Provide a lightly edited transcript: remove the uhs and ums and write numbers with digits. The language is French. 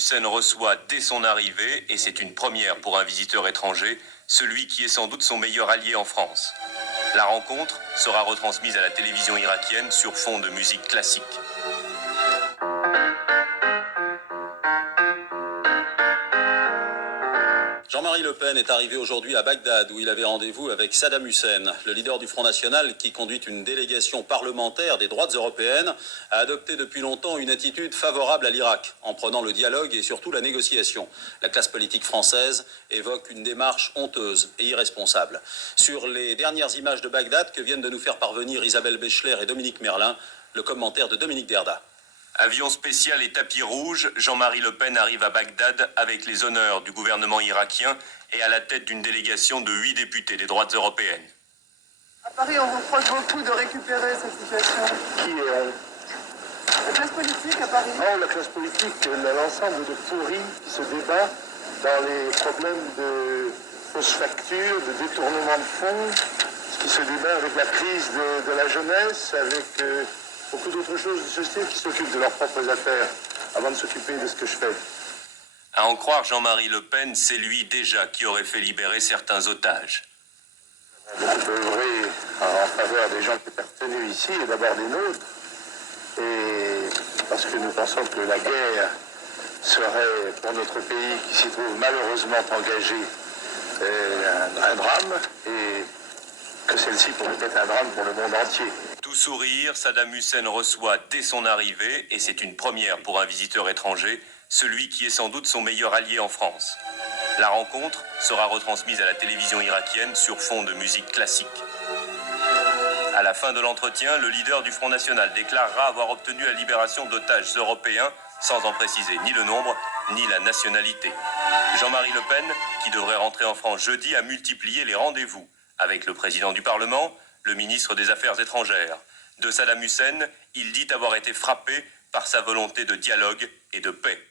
Hussein reçoit dès son arrivée, et c'est une première pour un visiteur étranger, celui qui est sans doute son meilleur allié en France. La rencontre sera retransmise à la télévision irakienne sur fond de musique classique. Jean-Marie Le Pen est arrivé aujourd'hui à Bagdad où il avait rendez-vous avec Saddam Hussein. Le leader du Front National, qui conduit une délégation parlementaire des droites européennes, a adopté depuis longtemps une attitude favorable à l'Irak, en prenant le dialogue et surtout la négociation. La classe politique française évoque une démarche honteuse et irresponsable. Sur les dernières images de Bagdad que viennent de nous faire parvenir Isabelle Béchler et Dominique Merlin, le commentaire de Dominique Derda. Avion spécial et tapis rouge, Jean-Marie Le Pen arrive à Bagdad avec les honneurs du gouvernement irakien et à la tête d'une délégation de 8 députés des droites européennes. À Paris, on reproche beaucoup de récupérer cette situation. Qui est on? La classe politique à Paris. Oh, la classe politique, l'ensemble de pourris qui se débat dans les problèmes de fausses factures, de détournement de fonds, qui se débat avec la crise de la jeunesse, avec beaucoup d'autres choses de ce style qui s'occupent de leurs propres affaires avant de s'occuper de ce que je fais. À en croire Jean-Marie Le Pen, c'est lui déjà qui aurait fait libérer certains otages. Beaucoup œuvré en faveur des gens qui étaient retenus ici et d'abord des nôtres. Et parce que nous pensons que la guerre serait pour notre pays qui s'y trouve malheureusement engagé un drame et que celle-ci pourrait être un drame pour le monde entier. Tout sourire, Saddam Hussein reçoit dès son arrivée, et c'est une première pour un visiteur étranger, celui qui est sans doute son meilleur allié en France. La rencontre sera retransmise à la télévision irakienne sur fond de musique classique. À la fin de l'entretien, le leader du Front National déclarera avoir obtenu la libération d'otages européens sans en préciser ni le nombre ni la nationalité. Jean-Marie Le Pen, qui devrait rentrer en France jeudi, a multiplié les rendez-vous avec le président du Parlement, le ministre des Affaires étrangères. De Saddam Hussein, il dit avoir été frappé par sa volonté de dialogue et de paix.